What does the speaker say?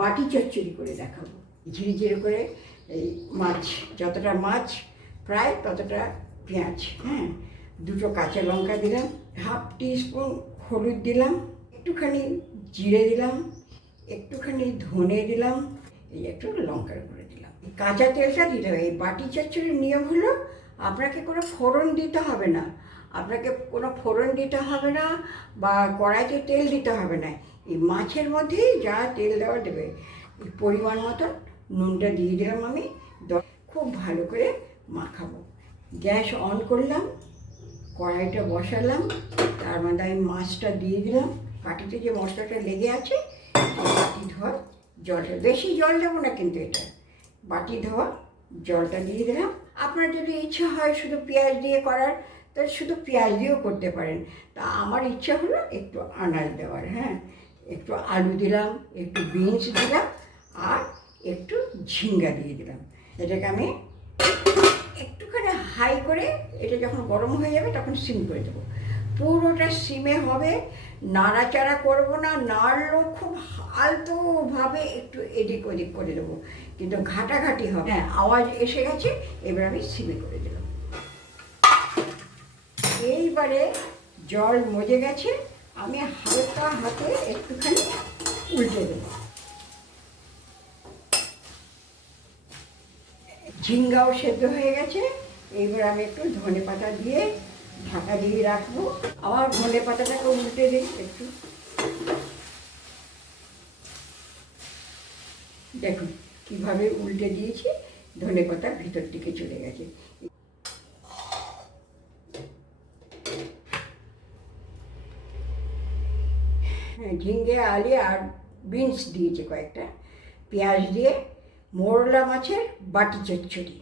বাটি চচ্চড়ি করে দেখাবো। ঝিরিঝিরি করে এই মাছ, যতটা মাছ প্রায় ততটা পেঁয়াজ, হ্যাঁ, দুটো কাঁচা লঙ্কা দিলাম, হাফ টিস্পুন হলুদ দিলাম, একটুখানি জিরে দিলাম, একটুখানি ধনে দিলাম, এই একটু লঙ্কার গুঁড়ো দিলাম। কাঁচা তেলটা দিতে হবে। এই বাটি চচ্চড়ির নিয়ম হলো আপনাকে কোনো ফোড়ন দিতে হবে না, বা কড়াইতে তেল দিতে হবে না। এই মাছের মধ্যেই যা তেল দেওয়া দেবে, এই পরিমাণ মতন নুনটা দিয়ে দিলাম আমি, খুব ভালো করে মাখাবো। গ্যাস অন করলাম, কড়াইটা বসালাম, তার মধ্যে আমি মাছটা দিয়ে দিলাম। বাটিতে যে মশলাটা লেগে আছে, বাটি ধোয়া জলটা, বেশি জল দেবো না কিন্তু, এটা বাটি ধোয়া জলটা দিয়ে দিলাম। আপনার যদি ইচ্ছা হয় শুধু পেঁয়াজ দিয়ে করার, তাহলে শুধু পেঁয়াজ দিয়েও করতে পারেন। তা আমার ইচ্ছা হলো একটু আনাজ দেওয়ার, হ্যাঁ, একটু আলু দিলাম, একটু বিনস দিলাম, আর একটু ঝিঙ্গা দিয়ে দিলাম। এটাকে আমি একটুখানি হাই করে, এটা যখন গরম হয়ে যাবে তখন সিম করে দেবো। পুরোটা সিমে হবে, নাড়াচাড়া করবো না, নাড়লেও খুব আলতোভাবে একটু এদিক ওদিক করে দেবো, কিন্তু ঘাটাঘাটি হবে। হ্যাঁ, আওয়াজ এসে গেছে, এবার আমি সিমে করে দিলাম। এইবারে জল মজে গেছে, আমি হালকা হাতে একটুখানি উল্টে দেবো। ঝিঙ্গাও সেদ্ধ হয়ে গেছে, এইবার আমি একটু ধনে পাতা দিয়ে ঢাকা দিয়ে রাখবো। আবার ধনে পাতাটাকে উল্টে দিই একটু। দেখুন কীভাবে উল্টে দিয়েছি, ধনে পাতা ভিতর দিকে চলে গেছে। হ্যাঁ, ঝিঙ্গে, আলু আর বিনস দিয়েছে কয়েকটা, পেঁয়াজ দিয়ে মোরলা মাছের বাটি চচ্চড়ি।